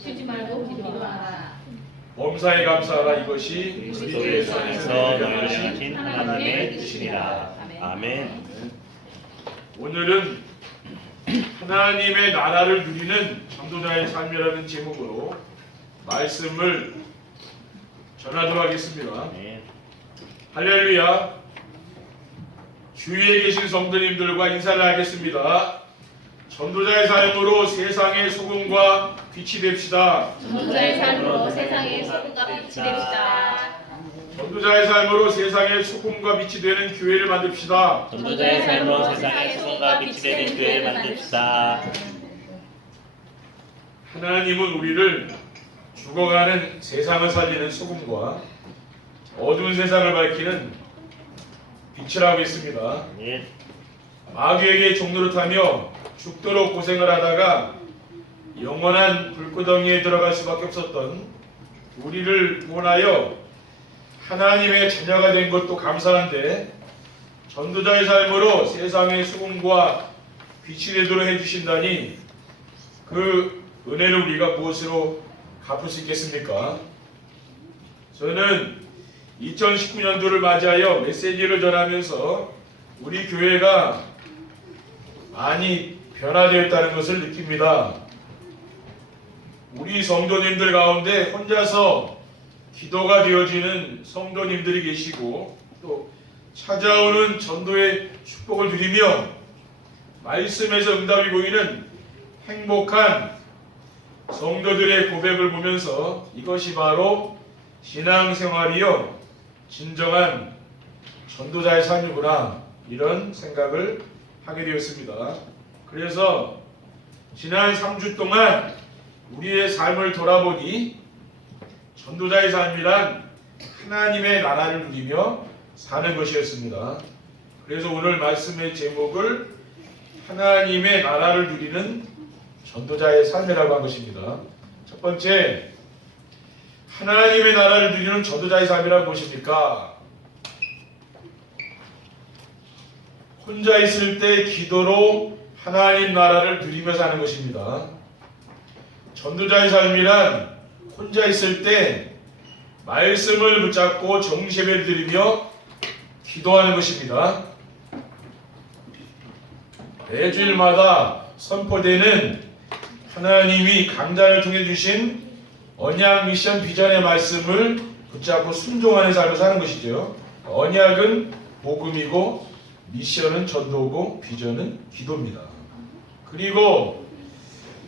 쉬지 말고 기도하라. 범사에 감사하라. 이것이 그리스도의 안에서 너희를 향하신 하나님의 뜻이니라. 아멘. 오늘은 하나님의 나라를 누리는 전도자의 삶이라는 제목으로 말씀을 전하도록 하겠습니다. 아멘. 할렐루야. 주위에 계신 성도님들과 인사를 하겠습니다. 전도자의 삶으로 세상의 소금과 빛이 됩시다. 전도자의 삶으로 세상의 소금과 빛이 됩시다. 전도자의 삶으로 세상의 소금과 빛이 되는 교회를 만듭시다. 전도자의 삶으로 세상의 소금과 빛이 되는 교회를 만듭시다. 하나님은 우리를 죽어가는 세상을 살리는 소금과 어두운 세상을 밝히는 빛이라고 했습니다. 아멘. 마귀에게 종노릇하며 죽도록 고생을 하다가 영원한 불구덩이에 들어갈 수밖에 없었던 우리를 구원하여 하나님의 자녀가 된 것도 감사한데, 전도자의 삶으로 세상의 소금과 빛이 되도록 해주신다니 그 은혜를 우리가 무엇으로 갚을 수 있겠습니까? 저는 2019년도를 맞이하여 메시지를 전하면서 우리 교회가 많이 변화되었다는 것을 느낍니다. 우리 성도님들 가운데 혼자서 기도가 되어지는 성도님들이 계시고, 또 찾아오는 전도의 축복을 누리며 말씀에서 응답이 보이는 행복한 성도들의 고백을 보면서 이것이 바로 신앙생활이요 진정한 전도자의 삶이구나, 이런 생각을 하게 되었습니다. 그래서 지난 3주 동안 우리의 삶을 돌아보니 전도자의 삶이란 하나님의 나라를 누리며 사는 것이었습니다. 그래서 오늘 말씀의 제목을 하나님의 나라를 누리는 전도자의 삶이라고 한 것입니다. 첫 번째, 하나님의 나라를 누리는 전도자의 삶이란 무엇입니까? 혼자 있을 때 기도로 하나님 나라를 누리며 사는 것입니다. 전도자의 삶이란 혼자 있을 때 말씀을 붙잡고 정시예배를 드리며 기도하는 것입니다. 매주일마다 선포되는 하나님이 강단을 통해 주신 언약 미션 비전의 말씀을 붙잡고 순종하는 삶을 사는 것이죠. 언약은 복음이고 미션은 전도고 비전은 기도입니다. 그리고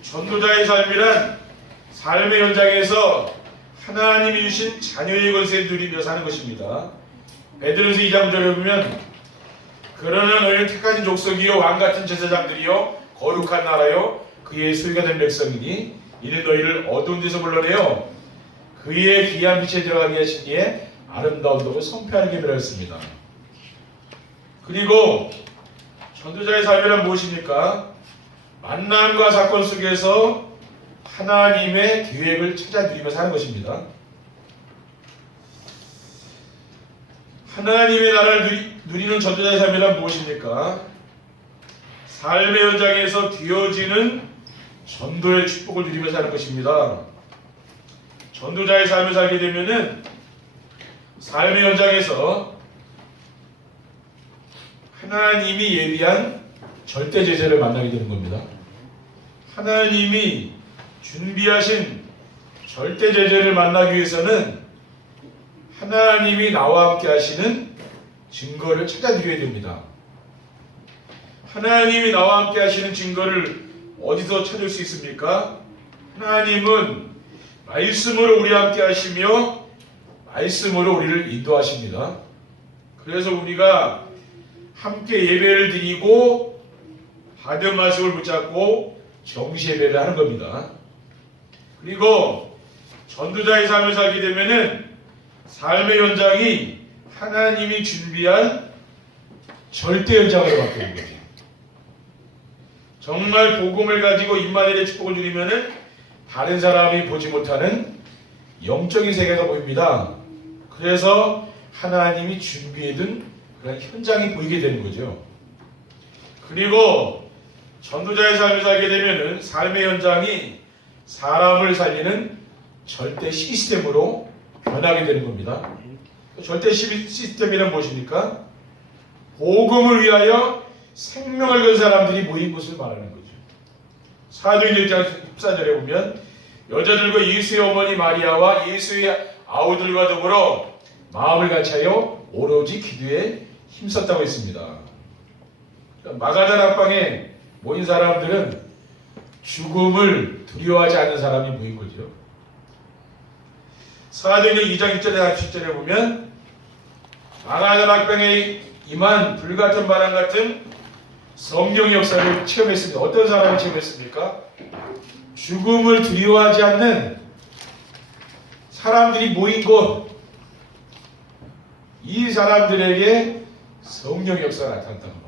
전도자의 삶이란 삶의 현장에서 하나님이 주신 자녀의 권세를 누리며 사는 것입니다. 베드로서 2장 9절에 보면, 그러나 너희는 택하신 족속이요 왕같은 제사장들이요 거룩한 나라요 그의 소유가 된 백성이니 이는 너희를 어두운 데서 불러내어 그의 귀한 빛에 들어가게 하신 이의 아름다운 도를 선포하는 게 들어있습니다. 그리고 전도자의 삶이란 무엇입니까? 만남과 사건 속에서 하나님의 계획을 찾아 누리며 사는 것입니다. 하나님의 나라를 누리는 전도자의 삶이란 무엇입니까? 삶의 현장에서 되어지는 전도의 축복을 누리며 사는 것입니다. 전도자의 삶을 살게 되면은 삶의 현장에서 하나님이 예비한 절대 제자를 만나게 되는 겁니다. 하나님이 준비하신 절대 제자를 만나기 위해서는 하나님이 나와 함께 하시는 증거를 찾아 드려야 됩니다. 하나님이 나와 함께 하시는 증거를 어디서 찾을 수 있습니까? 하나님은 말씀으로 우리와 함께 하시며 말씀으로 우리를 인도하십니다. 그래서 우리가 함께 예배를 드리고 받은 말씀을 붙잡고 정시 예배를 하는 겁니다. 그리고 전도자의 삶을 살게 되면은 삶의 현장이 하나님이 준비한 절대 현장으로 바뀌는 거죠. 정말 복음을 가지고 임마누엘의 축복을 누리면은 다른 사람이 보지 못하는 영적인 세계가 보입니다. 그래서 하나님이 준비해둔 그런 현장이 보이게 되는 거죠. 그리고 전도자의 삶을 살게 되면은 삶의 현장이 사람을 살리는 절대 시스템으로 변하게 되는 겁니다. 절대 시스템이란 무엇입니까? 복음을 위하여 생명을 건 사람들이 모인 것을 말하는 거죠. 사도행전 1장 14절에 보면 여자들과 예수의 어머니 마리아와 예수의 아우들과 더불어 마음을 같이하여 오로지 기도에 힘썼다고 했습니다. 마가다 낙방에 모인 사람들은 죽음을 두려워하지 않는 사람이 모인 거죠. 사도행전 2장 1절에 10절에 보면 마가다 낙방에 임한 불같은 바람 같은 성령의 역사를 체험했습니다. 어떤 사람이 체험했습니까? 죽음을 두려워하지 않는 사람들이 모인 곳, 이 사람들에게 성령의 역사가 나타났다고 말해요.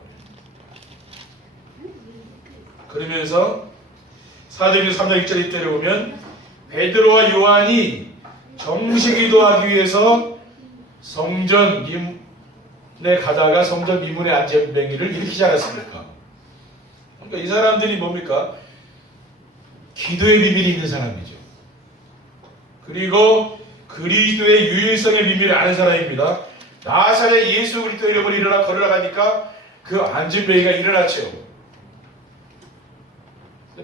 그러면서 사도행전 3장 1절 이때를 보면 베드로와 요한이 정식기도하기 위해서 성전 미문에 가다가 성전 미문에 앉은 맹위를 일으키지 않았습니까? 그러니까 이 사람들이 뭡니까? 기도의 비밀이 있는 사람이죠. 그리고 그리스도의 유일성의 비밀을 아는 사람입니다. 나사렛 예수 그리스도 이름으로 일어나 걸어가니까 그 앉은 맹위가 일어났죠.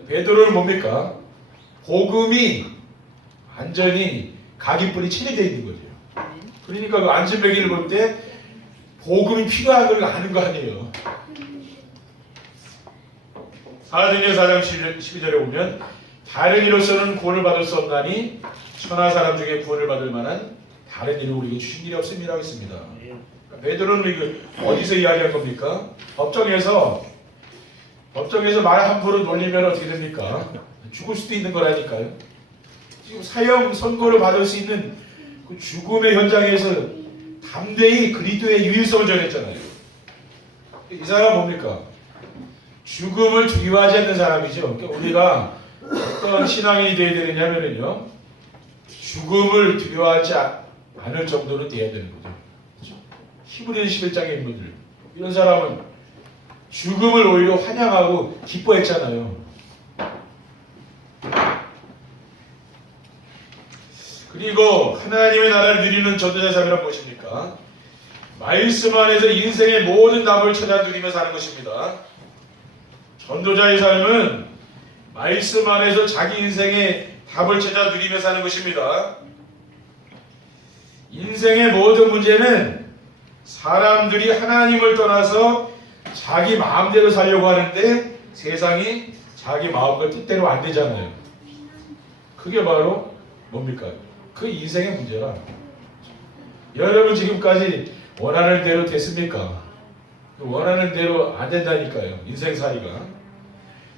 베드로는 뭡니까? 복음이 완전히 각인뿔이 체리되어 있는 거죠. 그러니까 그 앉은 맹위를 볼 때 복음이 필요한 걸 아는 거 아니에요. 사도행전 4장 12절에 보면 다른 이로서는 구원을 받을 수 없나니 천하 사람 중에 구원을 받을 만한 다른 일을 우리에게 주신 일이 없음이라고 했습니다. 베드로는 이거 어디서 이야기한 겁니까? 법정에서 말 함부로 놀리면 어떻게 됩니까? 죽을 수도 있는 거라니까요. 지금 사형 선고를 받을 수 있는 그 죽음의 현장에서 담대히 그리스도의 유일성을 전했잖아요. 이 사람 뭡니까? 죽음을 두려워하지 않는 사람이죠. 그러니까 우리가 어떤 신앙이 되어야 되느냐면요, 죽음을 두려워하지 않을 정도로 되어야 되는 거죠. 그렇죠? 히브리서 11장의 인물들, 이런 사람은 죽음을 오히려 환영하고 기뻐했잖아요. 그리고 하나님의 나라를 누리는 전도자의 삶이란 무엇입니까? 말씀 안에서 인생의 모든 답을 찾아 누리며 사는 것입니다. 전도자의 삶은 말씀 안에서 자기 인생의 답을 찾아 누리며 사는 것입니다. 인생의 모든 문제는 사람들이 하나님을 떠나서 자기 마음대로 살려고 하는데 세상이 자기 마음과 뜻대로 안 되잖아요. 그게 바로 뭡니까? 그 인생의 문제라. 여러분 지금까지 원하는 대로 됐습니까? 원하는 대로 안 된다니까요. 인생살이가.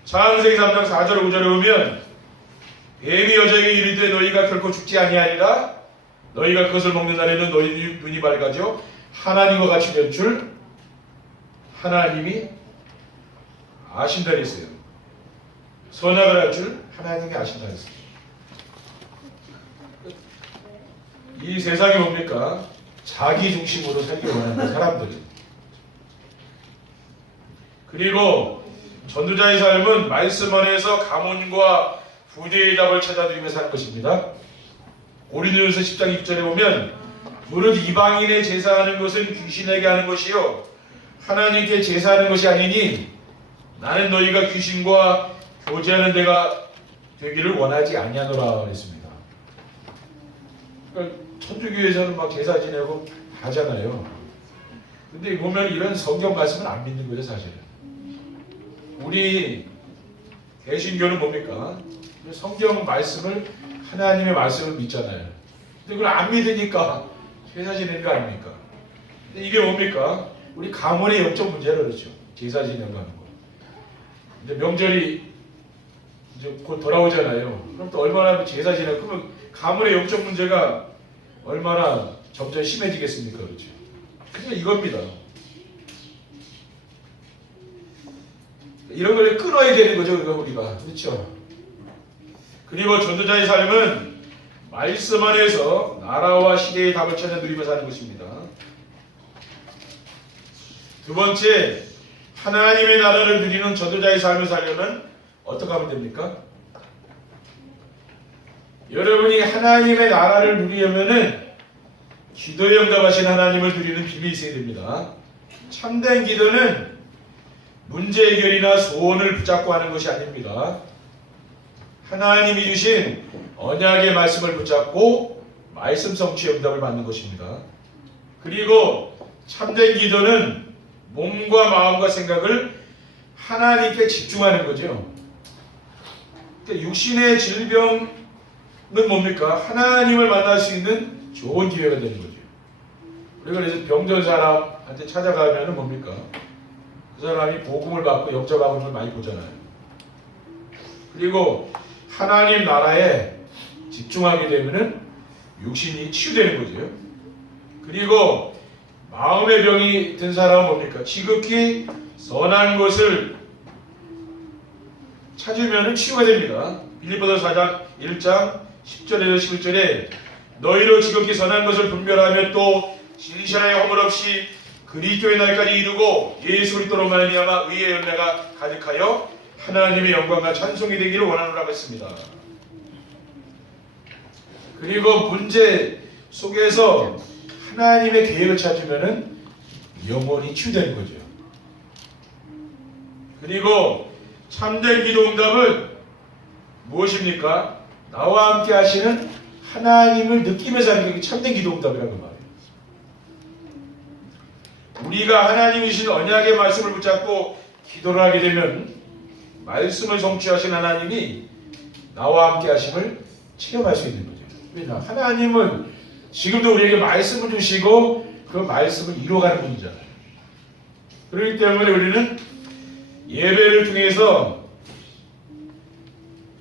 창세기 3장 4절 5절에 보면 뱀이 여자에게 이르되 너희가 결코 죽지 아니하리라. 너희가 그것을 먹는 날에는 너희 눈이 밝아져 하나님과 같이 될 줄 하나님이 아신다 그랬어요. 선악을 할 줄 하나님이 아신다 그랬어요. 이 세상이 뭡니까? 자기 중심으로 살기 원하는 사람들은. 그리고 전도자의 삶은 말씀 안에서 가문과 부대의 답을 찾아 누리며 사는 것입니다. 고린도전서 10장 6절에 보면 무릇 이방인의 제사하는 것은 귀신에게 하는 것이요 하나님께 제사하는 것이 아니니 나는 너희가 귀신과 교제하는 데가 되기를 원하지 아니하노라 그랬습니다. 그러니까 천주교에서는 막 제사 지내고 하잖아요. 근데 보면 이런 성경 말씀은 안 믿는 거죠, 사실은. 우리 개신교는 뭡니까? 성경 말씀을, 하나님의 말씀을 믿잖아요. 근데 그걸 안 믿으니까 제사 지내는 거 아닙니까? 근데 이게 뭡니까? 우리 가문의 영적 문제라 그러죠. 제사 지내는 거 하는 거. 이제 명절이 이제 곧 돌아오잖아요. 그럼 또 얼마나 제사 지내고, 그러면 가문의 영적 문제가 얼마나 점점 심해지겠습니까? 그렇죠. 그냥 이겁니다. 이런 걸 끊어야 되는 거죠, 우리가. 그렇죠. 그리고 전도자의 삶은 말씀 안에서 나라와 시대의 답을 찾아 누리며 사는 것입니다. 두 번째, 하나님의 나라를 누리는 전도자의 삶을 살려면 어떻게 하면 됩니까? 여러분이 하나님의 나라를 누리려면은 기도에 응답하신 하나님을 누리는 비밀이 있어야 됩니다. 참된 기도는 문제 해결이나 소원을 붙잡고 하는 것이 아닙니다. 하나님이 주신 언약의 말씀을 붙잡고 말씀 성취의 응답을 받는 것입니다. 그리고 참된 기도는 몸과 마음과 생각을 하나님께 집중하는 거죠. 그러니까 육신의 질병은 뭡니까? 하나님을 만날 수 있는 좋은 기회가 되는 거죠. 우리가 그래서 병든 사람한테 찾아가면 뭡니까? 그 사람이 복음을 받고 영접하는 걸 많이 보잖아요. 그리고 하나님 나라에 집중하게 되면은 육신이 치유되는 거죠. 그리고 마음의 병이 든 사람은 뭡니까? 지극히 선한 것을 찾으면 치유가 됩니다. 빌립보서 4장 1장 10절에서 11절에 너희로 지극히 선한 것을 분별하며 또 진실하여 허물 없이 그리스도의 날까지 이루고 예수 그리스도로 말미암아 의의 열매가 가득하여 하나님의 영광과 찬송이 되기를 원하노라고 했습니다. 그리고 문제 속에서 하나님의 계획을 찾으면은 영원히 치유되는 거죠. 그리고 참된 기도 응답은 무엇입니까? 나와 함께 하시는 하나님을 느끼면서 하는 게 참된 기도 응답이라는 말이에요. 우리가 하나님이 주신 언약의 말씀을 붙잡고 기도를 하게 되면 말씀을 성취하신 하나님이 나와 함께 하심을 체험할 수 있는 거죠. 왜냐? 하나님은 지금도 우리에게 말씀을 주시고 그 말씀을 이루어가는 분이잖아요. 그렇기 때문에 우리는 예배를 통해서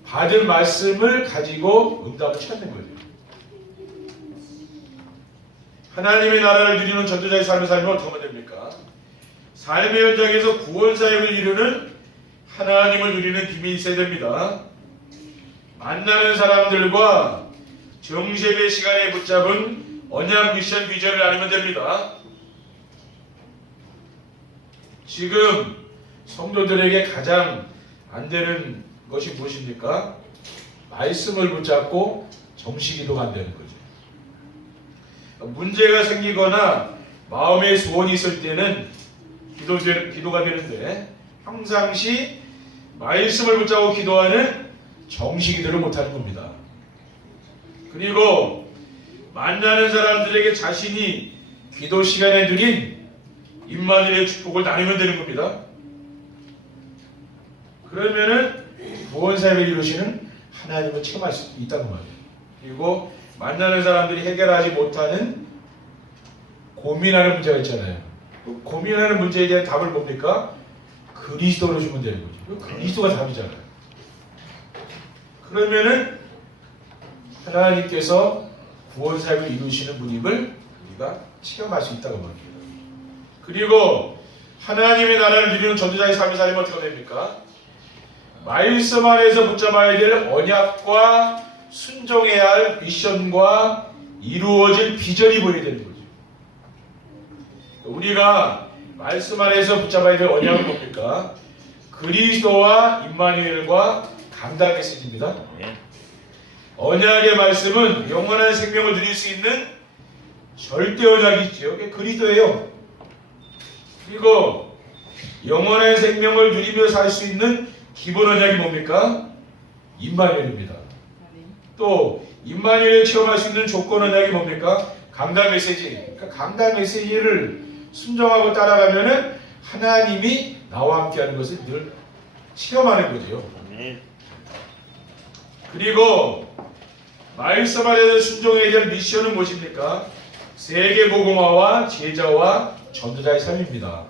받은 말씀을 가지고 응답을 찾는 거죠. 하나님의 나라를 누리는 전도자의 삶을 살면 어떻게 하면 됩니까? 삶의 현장에서 구원 사역을 이루는 하나님을 누리는 비밀이 있어야 됩니다. 만나는 사람들과 정세배 시간에 붙잡은 언약 미션 비전을 나누면 됩니다. 지금 성도들에게 가장 안 되는 것이 무엇입니까? 말씀을 붙잡고 정시기도가 안 되는 거죠. 문제가 생기거나 마음의 소원이 있을 때는 기도가 되는데 평상시 말씀을 붙잡고 기도하는 정시기도를 못하는 겁니다. 그리고 만나는 사람들에게 자신이 기도 시간에 누린 임마누엘의 축복을 나누면 되는 겁니다. 그러면은 구원 사역을 이루시는 하나님을 체험할 수 있다는 말이에요. 그리고 만나는 사람들이 해결하지 못하는 고민하는 문제가 있잖아요. 고민하는 문제에 대한 답을 뭡니까? 그리스도로 주면 되는 거죠. 그리스도가 답이잖아요. 그러면은 하나님께서 구원 사역을 이루시는 분임을 우리가 체험할 수 있다고 말합니다. 그리고 하나님의 나라를 누리는 전도자의 삶을 살면 어떻게 됩니까? 말씀 안에서 붙잡아야 될 언약과 순종해야 할 미션과 이루어질 비전이 보여야 되는 거죠. 우리가 말씀 안에서 붙잡아야 될 언약은 뭡니까? 그리스도와 임마누엘과 감당 메시지입니다. 언약의 말씀은 영원한 생명을 누릴 수 있는 절대 언약이지요. 그게 그리스도예요. 그리고 영원한 생명을 누리며 살 수 있는 기본 언약이 뭡니까? 임마누엘입니다. 또 임마누엘을 체험할 수 있는 조건 언약이 뭡니까? 감당 메시지. 그러니까 감당 메시지를 순종하고 따라가면은 하나님이 나와 함께하는 것을 늘 체험하는 거죠. 그리고 말씀 안에서 순종에 대한 미션은 무엇입니까? 세계복음화와 제자와 전도자의 삶입니다.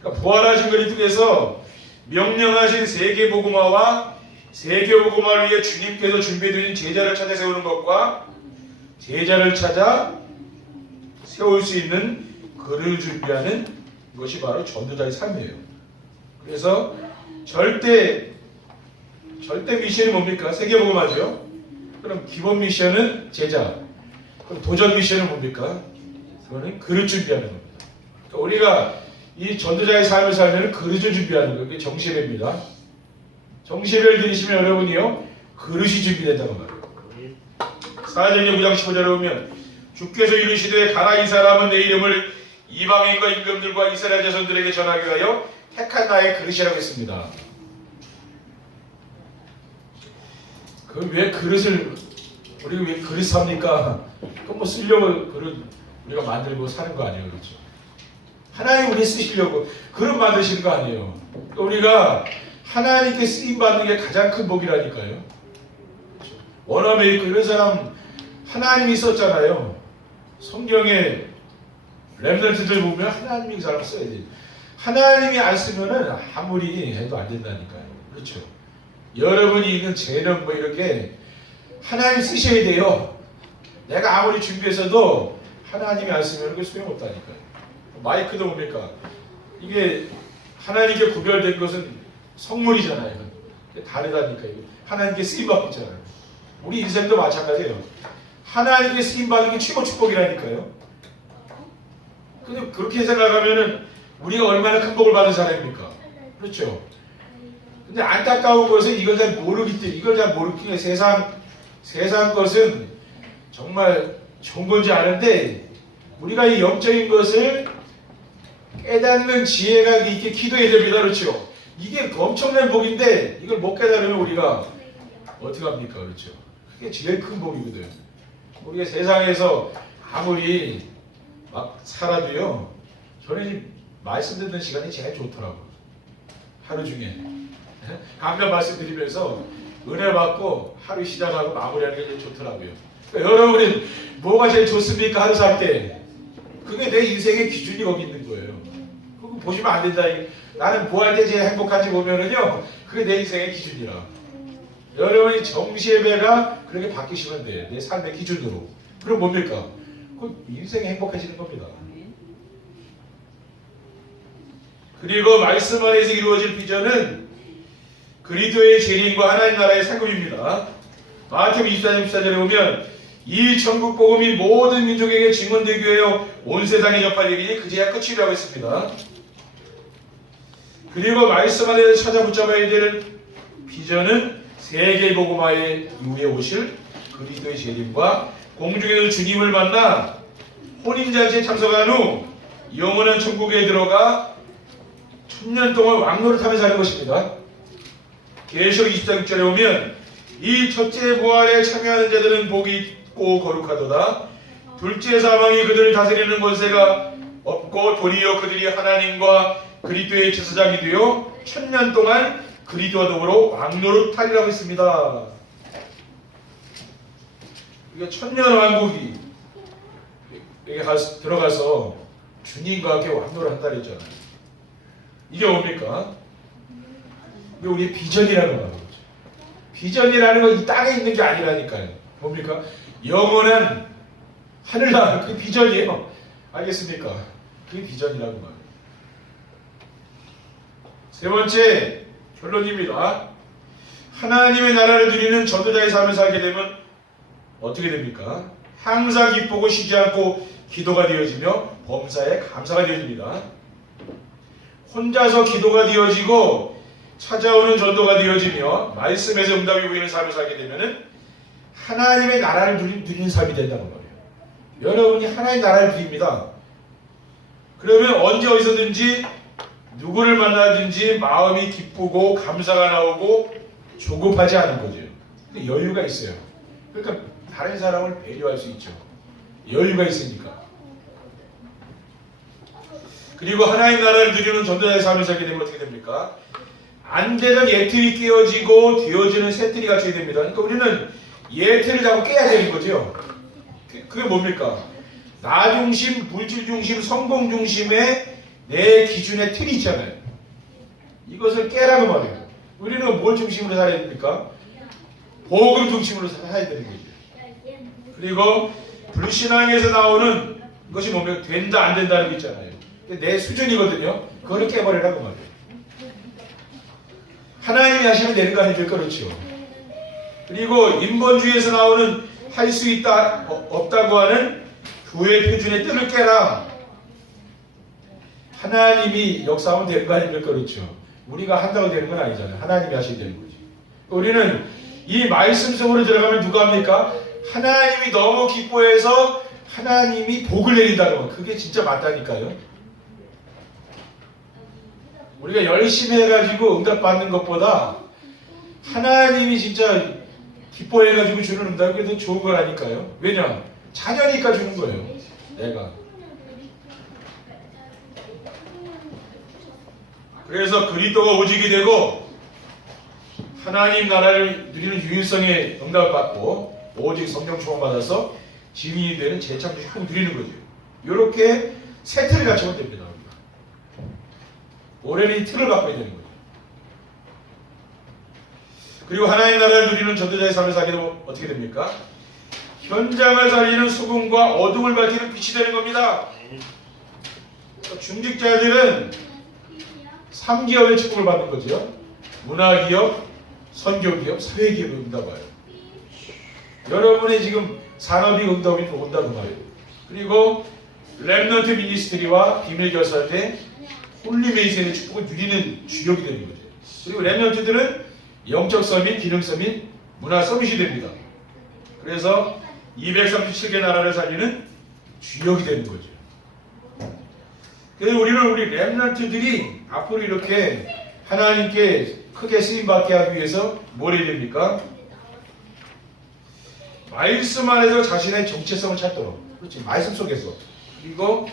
그러니까 부활하신 그리스도께서 명령하신 세계복음화와 세계복음화를 위해 주님께서 준비해두신 제자를 찾아 세우는 것과 제자를 찾아 세울 수 있는 그를 준비하는 것이 바로 전도자의 삶이에요. 그래서 절대 미션이 뭡니까? 세계복음화죠. 그럼 기본 미션은 제자. 그럼 도전 미션은 뭡니까? 그거는 그릇 준비하는 겁니다. 그러니까 우리가 이 전도자의 삶을 살면 그릇을 준비하는 거예요. 그게 정시예배입니다. 정시예배를 드리시면 여러분이요 그릇이 준비된다고 말해요. 사도행전 9장 15절에 보면 주께서 이르시되 가라 이 사람은 내 이름을 이방인과 임금들과 이스라엘 자손들에게 전하기 위하여 택한 나의 그릇이라고 했습니다. 그 왜 그릇을 우리가 왜 그릇 삽니까? 그 뭐 쓰려고 그릇 우리가 만들고 사는 거 아니에요, 그렇죠? 하나님 우리 쓰시려고 그릇 만드시는 거 아니에요. 우리가 하나님께 쓰임 받는 게 가장 큰 복이라니까요. 워너메이커 이런 사람 하나님이 썼잖아요. 성경에 렘넌트들 보면 하나님이 그 사람 써야 돼. 하나님이 안 쓰면은 아무리 해도 안 된다니까요. 그렇죠? 여러분이 있는 재능 뭐 이렇게 하나님 쓰셔야 돼요. 내가 아무리 준비해서도 하나님이 안 쓰면 그게 소용없다니까요. 마이크도 뭡니까? 이게 하나님께 구별된 것은 성물이잖아요. 다르다니까요. 하나님께 쓰임받고 있잖아요. 우리 인생도 마찬가지예요. 하나님께 쓰임받는 게 최고 축복이라니까요. 근데 그렇게 생각하면은 우리가 얼마나 큰 복을 받은 사람입니까? 그렇죠? 근데 안타까운 것은 이걸 잘 모르기 때문에, 이걸 잘 모르기에 세상 것은 정말 좋은 건지 아는데, 우리가 이 영적인 것을 깨닫는 지혜가 있게 기도해야 됩니다. 그렇죠? 이게 엄청난 복인데, 이걸 못 깨달으면 우리가 어떻게 합니까? 그렇죠? 그게 제일 큰 복이거든. 우리가 세상에서 아무리 막 살아도요, 저는 말씀 듣는 시간이 제일 좋더라고요. 하루 중에. 강단 말씀드리면서 은혜 받고 하루 시작하고 마무리하는 게 제일 좋더라고요. 그러니까 여러분은 뭐가 제일 좋습니까? 하루 살 때. 그게 내 인생의 기준이 거기 있는 거예요. 그거 보시면 안 된다. 나는 뭐 할 때 제일 행복한지 보면은요, 그게 내 인생의 기준이라. 여러분이 정시예배가 그렇게 바뀌시면 돼요. 내 삶의 기준으로. 그럼 뭡니까? 그 인생이 행복해지는 겁니다. 그리고 말씀 안에서 이루어질 비전은 그리스도의 재림과 하나님 나라의 상급입니다. 마태복음 24장 14절에 보면 이 천국 복음이 모든 민족에게 증언되기 위하여 온 세상에 전파되리니 그제야 끝이라고 했습니다. 그리고 말씀 안에서 찾아 붙잡아야 될 비전은 세계 복음화의 이후에 오실 그리스도의 재림과 공중에서 주님을 만나 혼인잔치에 참석한 후 영원한 천국에 들어가 1000년 동안 왕노릇하며 사는 것입니다. 계시록 24장 6절에 보면 이 첫째 부활에 참여하는 자들은 복이 있고 거룩하도다. 둘째 사망이 그들을 다스리는 권세가 없고 도리어 그들이 하나님과 그리스도의 제사장이 되어 1000년 동안 그리스도와 더불어 왕노릇하리라고 했습니다. 이게 1000년 왕국이 여기 들어가서 주님과 함께 왕노릇한다 그랬잖아요. 이게 뭡니까? 이게 우리의 비전이라는 거죠. 비전이라는 건 이 땅에 있는 게 아니라니까요. 뭡니까? 영원한 하늘나라, 그게 비전이에요. 알겠습니까? 그게 비전이라는 거예요. 세 번째 결론입니다. 하나님의 나라를 누리는 전도자의 삶을 살게 되면 어떻게 됩니까? 항상 기쁘고 쉬지 않고 기도가 되어지며 범사에 감사가 되어집니다. 혼자서 기도가 되어지고 찾아오는 전도가 되어지며 말씀에서 응답이 보이는 삶을 살게 되면 하나님의 나라를 누리는 삶이 된다는 거예요. 여러분이 하나님의 나라를 누립니다. 그러면 언제 어디서든지 누구를 만나든지 마음이 기쁘고 감사가 나오고 조급하지 않은 거죠. 근데 여유가 있어요. 그러니까 다른 사람을 배려할 수 있죠. 여유가 있으니까. 그리고 하나님 나라를 누리는 전도자의 삶을 살게 되면 어떻게 됩니까? 안 되는 예틀이 깨어지고 되어지는 새틀이 갖춰야 됩니다. 그러니까 우리는 예틀을 자꾸 깨야 되는 거죠. 그게 뭡니까? 나 중심, 물질 중심, 성공 중심의 내 기준의 틀이 있잖아요. 이것을 깨라고 말해요. 우리는 뭘 중심으로 살아야 됩니까? 복음 중심으로 살아야 되는 거죠. 그리고 불신앙에서 나오는 것이 뭡니까? 된다 안 된다는 거 있잖아요. 내 수준이거든요. 그거를 깨버리라고 말해요. 하나님이 하시면 되는 거 아니죠? 그렇죠. 그리고 인본주의에서 나오는 할 수 있다 없다고 하는 교회 표준의 뜰을 깨라. 하나님이 역사하면 되는 거 아닙니까? 그렇죠. 우리가 한다고 되는 건 아니잖아요. 하나님이 하셔야 되는 거죠. 우리는 이 말씀 속으로 들어가면 누가 합니까? 하나님이 너무 기뻐해서 하나님이 복을 내린다는 건 그게 진짜 맞다니까요. 우리가 열심히 해가지고 응답받는 것보다 하나님이 진짜 기뻐해가지고 주는 응답이 더 좋은 거라니까요. 왜냐? 자녀니까 주는 거예요. 내가. 그래서 그리스도가 오직이 되고 하나님 나라를 누리는 유일성에 응답을 받고 오직 성령 충만받아서 증인이 되는 재창조의 힘을 누리는 거죠. 이렇게 세 틀을 갖추면 됩니다. 올해는 이 틀을 갖고 되는 거죠. 그리고 하나님 나라를 누리는 전도자의 삶을 살게 되면 어떻게 됩니까? 현장을 살리는 소금과 어둠을 밝히는 빛이 되는 겁니다. 중직자들은 3기업의 축복을 받는 거죠. 문화기업, 선교기업, 사회기업이 응답와요. 여러분의 지금 산업이 응답이 온다고 말이에요. 그리고 렘넌트 미니스트리와 비밀결사할 때 홀리메이슨의 축복을 누리는 주역이 되는 거죠. 그리고 렘넌트들은 영적 서밋, 기능 서밋, 문화 서밋이 됩니다. 그래서 237개 나라를 살리는 주역이 되는 거죠. 그래서 우리 렘넌트들이 앞으로 이렇게 하나님께 크게 쓰임받게 하기 위해서 뭘 해야 됩니까? 말씀 안에서 자신의 정체성을 찾도록. 그렇지. 말씀 속에서. 그리고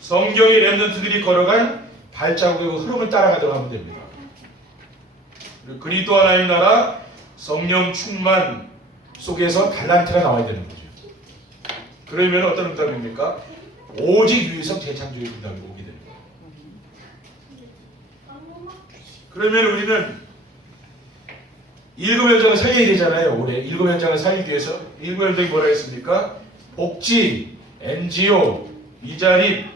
성경의 렘넌트들이 걸어간 발자국의 흐름을 따라가도록 하면 됩니다. 그리고 그리스도 하나님 나라 성령 충만 속에서 달란트가 나와야 되는 거죠. 그러면 어떤 응답입니까? 오직 유일성 재창조의 응답이 오게 됩니다. 그러면 우리는 일곱 현장을 살려야 되잖아요. 올해 일곱 현장을 살리기 위해서 일곱 현장이 뭐라 했습니까? 복지, NGO, 이자립,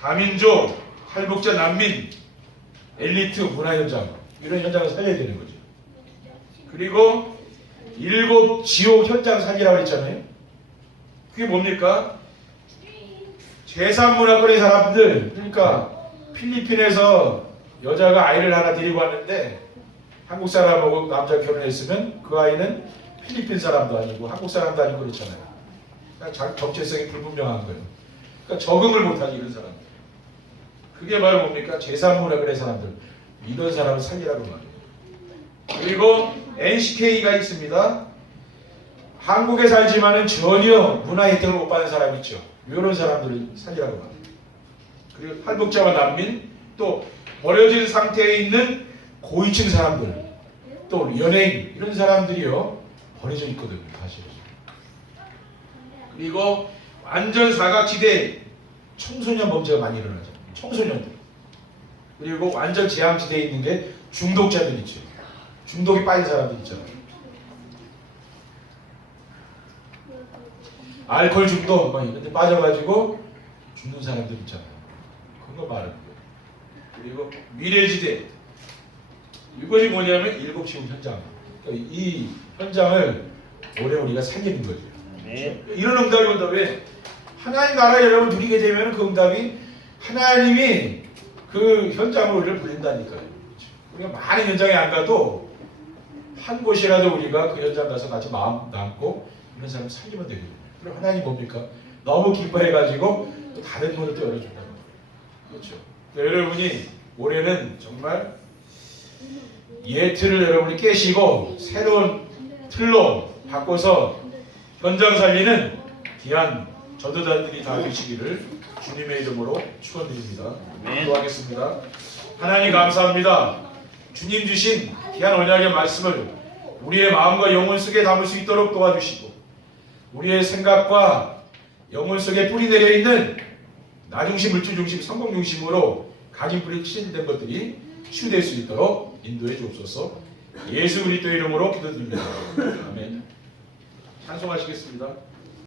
다민족, 탈북자 난민, 엘리트 문화 현장 이런 현장을 살려야 되는 거죠. 그리고 일곱 지옥 현장 살리라고 했잖아요. 그게 뭡니까? 제3문화권의 사람들, 그러니까 필리핀에서 여자가 아이를 하나 데리고 왔는데 한국 사람하고 남자 결혼했으면 그 아이는 필리핀 사람도 아니고 한국 사람도 아니고 그렇잖아요. 그러니까 정체성이 불분명한 거예요. 그러니까 적응을 못하지 이런 사람들. 그게 바로 뭡니까? 제3문화권의 사람들. 이런 사람을 살리라고 말해요. 그리고 NCK가 있습니다. 한국에 살지만은 전혀 문화 혜택을 못 받는 사람 있죠. 이런 사람들을 살리라고 말해요. 그리고 탈북자와 난민, 또 버려진 상태에 있는 고위층 사람들, 또 연예인 이런 사람들이요 버려져 있거든요, 사실은. 그리고 완전 사각지대 청소년 범죄가 많이 일어나죠. 청소년들. 그리고 완전 재앙지대에 있는 게 중독자들 있죠. 중독에 빠진 사람들 있잖아요. 알코올 중독 막 이런 데 빠져가지고 죽는 사람들 있잖아요. 그런 거 말하는 거예요. 그리고 미래지대. 이것이 뭐냐면 일곱 지옥 현장. 그러니까 이 현장을 올해 우리가 살리는 거죠. 네. 이런 응답이 온다. 왜? 하나님 나라에 여러분 누리게 되면 그 응답이 하나님이 그 현장을 우리를 불린다니까요. 우리가 많은 현장에 안 가도 한 곳이라도 우리가 그 현장 가서 같이 마음 남고 이런 사람 살리면 되거든요. 그럼 하나님 뭡니까? 너무 기뻐해가지고 또 다른 문을 또 열어준다는 거예요. 그렇죠. 그러니까 여러분이 올해는 정말 예틀을 여러분이 깨시고 새로운 틀로 바꿔서 현장 살리는 귀한 전도자들이 다 되시기를 주님의 이름으로 축원드립니다. 기도하겠습니다. 하나님 감사합니다. 주님 주신 귀한 언약의 말씀을 우리의 마음과 영혼 속에 담을 수 있도록 도와주시고 우리의 생각과 영혼 속에 뿌리 내려 있는 나중심, 물질중심, 성공중심으로 각인 뿌리 치료된 것들이 치유될 수 있도록 인도해 주옵소서. 예수 그리스도의 이름으로 기도드립니다. 아멘. 찬송하시겠습니다.